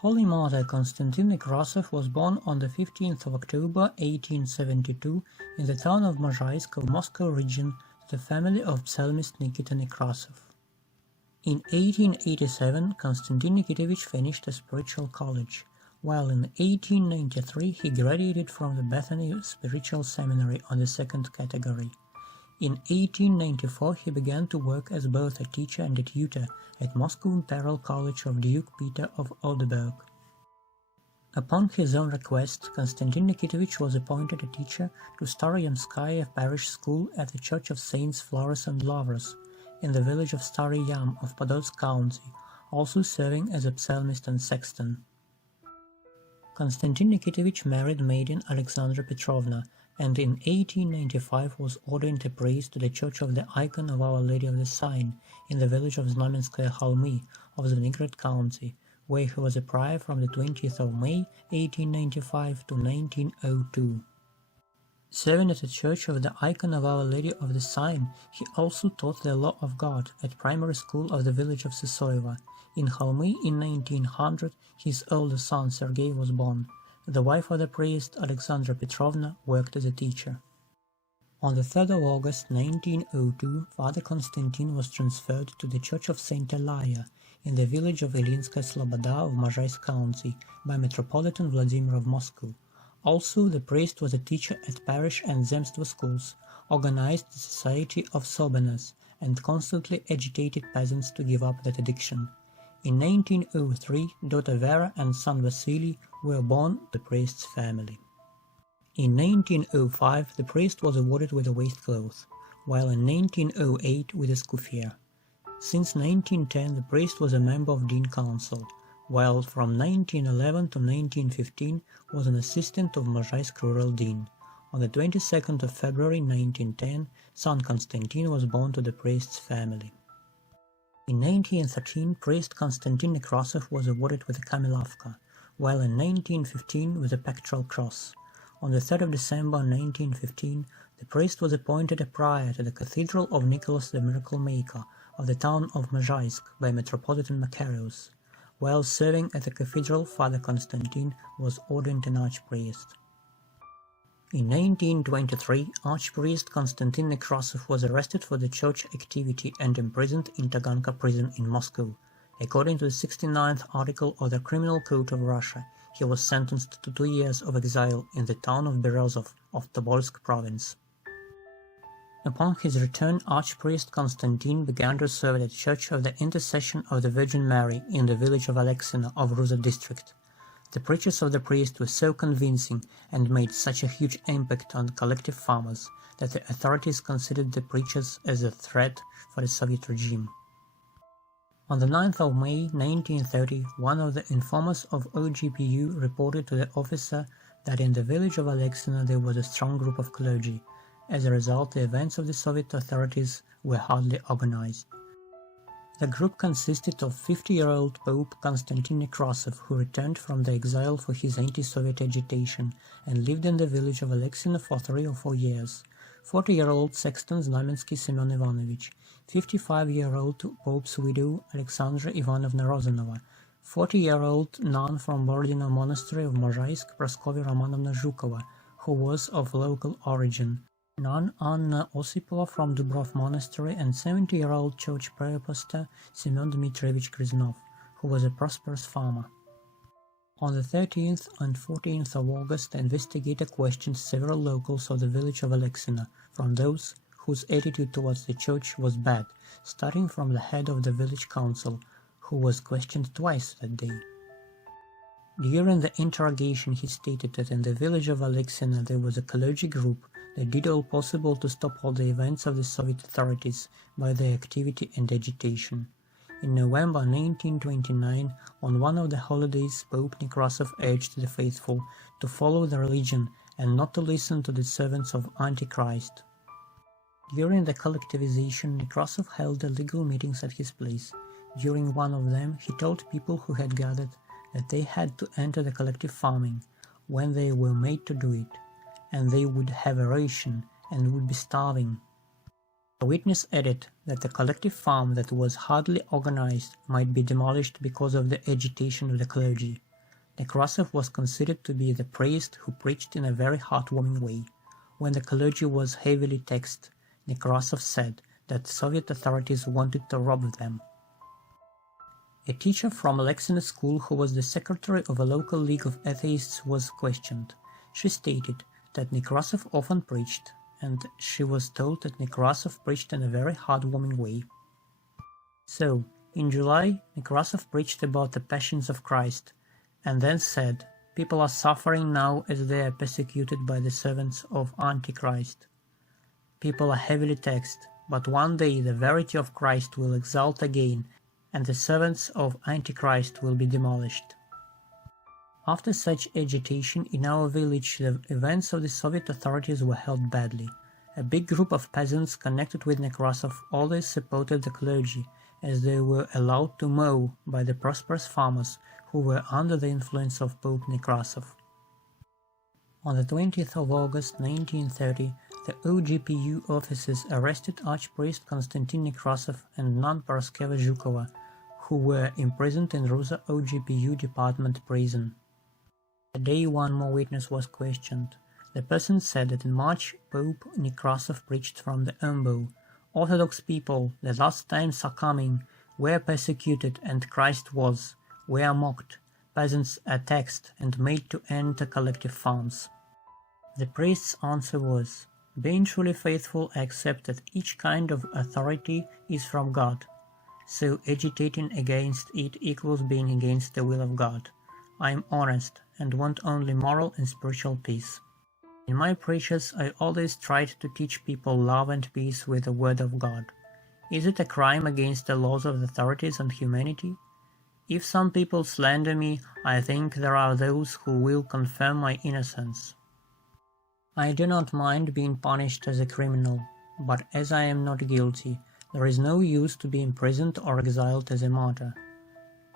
Holy Martyr Konstantin Nekrasov was born on the 15th of October 1872 in the town of Mozhaisk of Moscow region to the family of psalmist Nikita Nekrasov. In 1887, Konstantin Nikitovich finished a spiritual college, while in 1893 he graduated from the Bethany Spiritual Seminary on the second category. In 1894 he began to work as both a teacher and a tutor at Moscow Imperial College of Duke Peter of Odeberg. Upon his own request, Konstantin Nikitovich was appointed a teacher to Staroyamskaya parish school at the Church of Saints Florus and Lavros, in the village of Stary Yam of Podolsk County, also serving as a psalmist and sexton. Konstantin Nikitovich married maiden Alexandra Petrovna, and in 1895 was ordained a priest to the Church of the Icon of Our Lady of the Sign in the village of Znamenskaya Kholmy of Zvenigorod County, where he was a prior from the 20th of May 1895 to 1902. Serving at the Church of the Icon of Our Lady of the Sign, he also taught the law of God at primary school of the village of Sysoevo. In Kholmy in 1900 his older son Sergei was born. The wife of the priest, Alexandra Petrovna, worked as a teacher. On the 3rd of August 1902, Father Konstantin was transferred to the Church of St. Elia in the village of Ilinskaya Sloboda of Mozhaisk County by Metropolitan Vladimir of Moscow. Also, the priest was a teacher at parish and zemstvo schools, organized the Society of Soberness, and constantly agitated peasants to give up that addiction. In 1903, daughter Vera and son Vasily were born to the priest's family. In 1905, the priest was awarded with a waistcloth, while in 1908 with a skufia. Since 1910, the priest was a member of Dean Council, while from 1911 to 1915 was an assistant of Mozhaisk Rural Dean. On the 22nd of February 1910, son Konstantin was born to the priest's family. In 1913, priest Konstantin Nekrasov was awarded with a Kamilavka, while in 1915 with a pectoral cross. On the 3rd of December 1915, the priest was appointed a prior to the Cathedral of Nicholas the Miracle Maker of the town of Mozhaisk by Metropolitan Makarios. While serving at the cathedral, Father Konstantin was ordained an archpriest. In 1923, Archpriest Konstantin Nekrasov was arrested for the church activity and imprisoned in Taganka prison in Moscow. According to the 69th article of the Criminal Code of Russia, he was sentenced to 2 years of exile in the town of Berezov of Tobolsk province. Upon his return, Archpriest Konstantin began to serve at the Church of the Intercession of the Virgin Mary in the village of Alexina of Ruza district. The preachers of the priest were so convincing and made such a huge impact on collective farmers that the authorities considered the preachers as a threat for the Soviet regime. On the 9th of May 1930, one of the informers of OGPU reported to the officer that in the village of Alexina there was a strong group of clergy. As a result, the events of the Soviet authorities were hardly organized. The group consisted of 50-year-old Pope Konstantin Nekrasov, who returned from the exile for his anti-Soviet agitation and lived in the village of Alexina for 3 or 4 years, 40-year-old sexton Znamensky Semyon Ivanovich, 55-year-old Pope's widow Alexandra Ivanovna Rozanova, 40-year-old nun from Bordino Monastery of Mozhaisk Praskovia Romanovna Zhukova, who was of local origin, nun Anna Osipova from Dubrov Monastery, and 70-year-old church prayer pastor Semyon Dmitrievich Kriznov, who was a prosperous farmer. On the 13th and 14th of August, the investigator questioned several locals of the village of Alexina, from those whose attitude towards the church was bad, starting from the head of the village council, who was questioned twice that day. During the interrogation, he stated that in the village of Alexina there was a clergy group that did all possible to stop all the events of the Soviet authorities by their activity and agitation. In November 1929, on one of the holidays, Pope Nekrasov urged the faithful to follow the religion and not to listen to the servants of Antichrist. During the collectivization, Nekrasov held legal meetings at his place. During one of them, he told people who had gathered that they had to enter the collective farming when they were made to do it, and they would have a ration and would be starving. A witness added that the collective farm that was hardly organized might be demolished because of the agitation of the clergy. Nekrasov was considered to be the priest who preached in a very heartwarming way. When the clergy was heavily taxed, Nekrasov said that Soviet authorities wanted to rob them. A teacher from Alexina school who was the secretary of a local league of atheists was questioned. She stated that Nekrasov often preached, and she was told that Nekrasov preached in a very heartwarming way. So, in July, Nekrasov preached about the passions of Christ, and then said, "People are suffering now as they are persecuted by the servants of Antichrist. People are heavily taxed, but one day the verity of Christ will exalt again, and the servants of Antichrist will be demolished." After such agitation in our village, the events of the Soviet authorities were held badly. A big group of peasants connected with Nekrasov always supported the clergy, as they were allowed to mow by the prosperous farmers who were under the influence of Pope Nekrasov. On the 20th of August 1930, the OGPU officers arrested Archpriest Konstantin Nekrasov and nun Paraskeva Zhukova, who were imprisoned in Rusa OGPU department prison. The day one more witness was questioned. The person said that in March Pope Nekrasov preached from the Umbo. "Orthodox people, the last times are coming. We are persecuted, and Christ was. We are mocked. Peasants are taxed and made to enter collective farms." The priest's answer was, "Being truly faithful, I accept that each kind of authority is from God. So agitating against it equals being against the will of God. I am honest and want only moral and spiritual peace. In my preachers, I always tried to teach people love and peace with the word of God. Is it a crime against the laws of the authorities and humanity? If some people slander me, I think there are those who will confirm my innocence. I do not mind being punished as a criminal, but as I am not guilty, there is no use to be imprisoned or exiled as a martyr.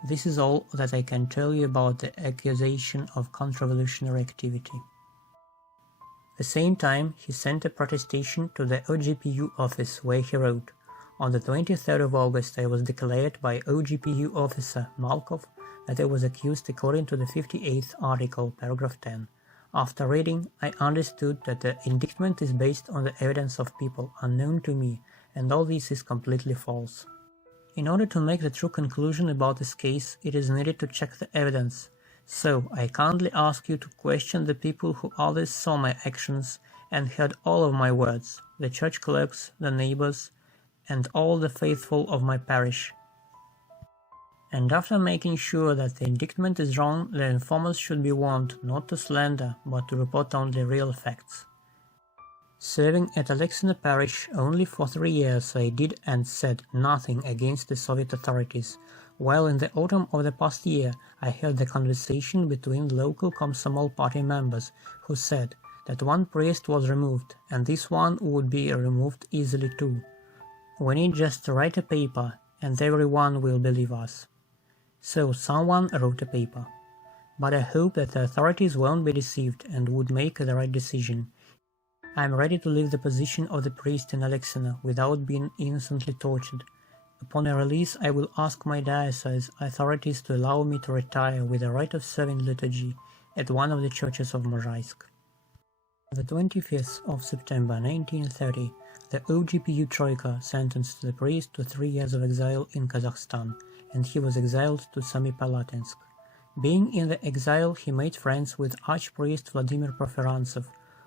This is all that I can tell you about the accusation of counter-revolutionary activity." At the same time, he sent a protestation to the OGPU office where he wrote, "On the 23rd of August I was declared by OGPU officer Malkov that I was accused according to the 58th article, paragraph 10. After reading, I understood that the indictment is based on the evidence of people unknown to me, and all this is completely false. In order to make the true conclusion about this case, it is needed to check the evidence. So, I kindly ask you to question the people who always saw my actions and heard all of my words, the church clerks, the neighbors, and all the faithful of my parish. And after making sure that the indictment is wrong, the informers should be warned not to slander, but to report only real facts. Serving at Alexina parish only for 3 years, I did and said nothing against the Soviet authorities, while in the autumn of the past year I heard the conversation between local Komsomol party members who said that one priest was removed, and this one would be removed easily too. We need just to write a paper, and everyone will believe us." So someone wrote a paper. But I hope that the authorities won't be deceived and would make the right decision. I am ready to leave the position of the priest in Alexina without being innocently tortured. Upon a release, I will ask my diocese authorities to allow me to retire with the right of serving liturgy at one of the churches of Mozhaisk. On the 25th of September 1930, the OGPU Troika sentenced the priest to 3 years of exile in Kazakhstan, and he was exiled to Semipalatinsk. Being in the exile, he made friends with Archpriest Vladimir Proferantsov,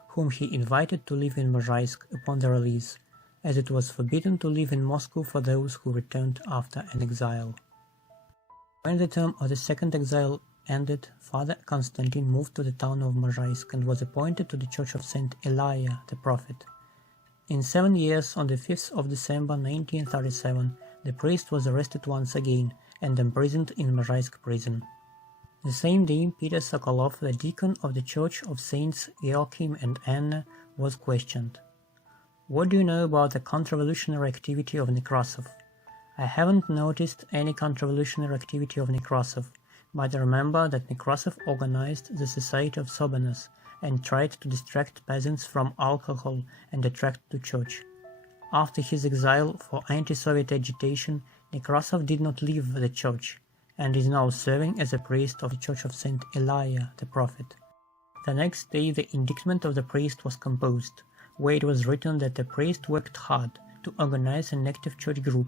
whom he invited to live in Mozhaisk upon the release, as it was forbidden to live in Moscow for those who returned after an exile. When the term of the second exile ended, Father Konstantin moved to the town of Mozhaisk and was appointed to the Church of Saint Elijah the Prophet. In 7 years, on the 5th of December 1937, the priest was arrested once again and imprisoned in Mozhaisk prison. The same day, Peter Sokolov, the deacon of the Church of Saints Joachim and Anna, was questioned. "What do you know about the counter-revolutionary activity of Nekrasov?" "I haven't noticed any counter-revolutionary activity of Nekrasov, but I remember that Nekrasov organized the Society of Soberness and tried to distract peasants from alcohol and attract to church. After his exile for anti-Soviet agitation, Nekrasov did not leave the church, and is now serving as a priest of the Church of Saint Elijah the Prophet. The next day the indictment of the priest was composed, where it was written that the priest worked hard to organize an active church group,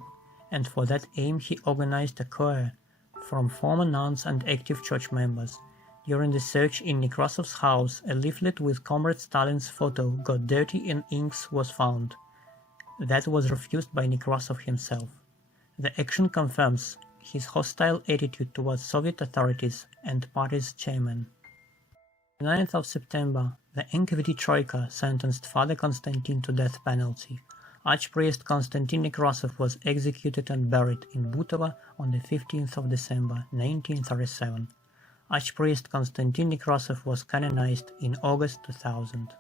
and for that aim he organized a choir from former nuns and active church members. During the search in Nekrasov's house, a leaflet with Comrade Stalin's photo got dirty and inks was found. That was refused by Nekrasov himself. The action confirms his hostile attitude towards Soviet authorities and party's chairman. On the 9th of September, the NKVD Troika sentenced Father Konstantin to death penalty. Archpriest Konstantin Nekrasov was executed and buried in Butovo on the 15th of December 1937. Archpriest Konstantin Nekrasov was canonized in August 2000.